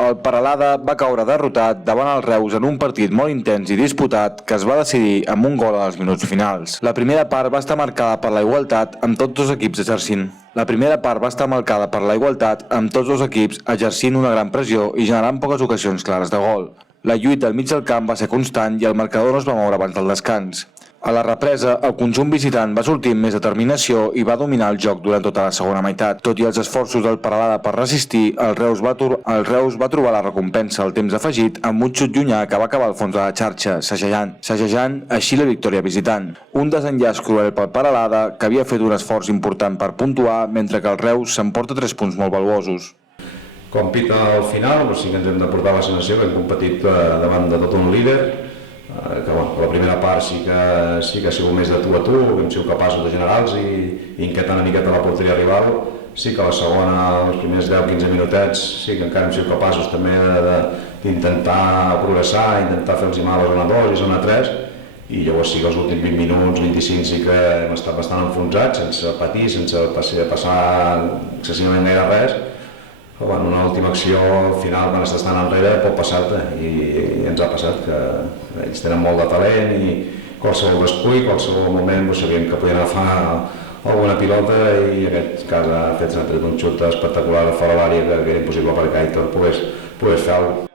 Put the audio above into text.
El Peralada va caure derrotat davant el Reus en un partit molt intens i disputat que es va decidir amb un gol als minuts finals. La primera part va estar marcada per la igualtat amb tots dos equips exercint. Una gran pressió i generant poques ocasions clares de gol. La lluita al mig del camp va ser constant i el marcador no es va moure abans del descans. A la represa, el conjunt visitant va sortir amb més determinació i va dominar el joc durant tota la segona meitat. Tot i els esforços del Peralada per resistir, el Reus va trobar la recompensa al temps afegit amb un xut llunyà que va acabar al fons de la xarxa, sagejant així la victòria visitant. Un desenllaç cruel pel Peralada, que havia fet un esforç important per puntuar, mentre que el Reus s'emporta 3 punts molt valuosos. Com pita al final, sí que ens hem de portar la sensació que hem competit davant de tot un líder, que la primera part sí que ha sigut més de tu a tu, que hem sigut capaços de generar-los i inquietar una miqueta la porteria rival. Sí que a la segona, els primers 10-15 minutets, sí que encara hem sigut capaços també d'intentar progressar, intentar fer-los mal a zona 2 i zona 3, i llavors sí que els últims 20 minuts, 25, sí que hem estat bastant enfonsats, sense patir, sense passar excessivament gaire res. Però en una última acció final, quan estàs tan enrere, pot passar-te, i ens ha passat que ells tenen molt de talent i qualsevol descuit, qualsevol moment sabien que podien agafar alguna pilota i en aquest cas s'ha tret un xut espectacular fora l'àrea que era impossible aparcar i tot pogués fer alguna cosa.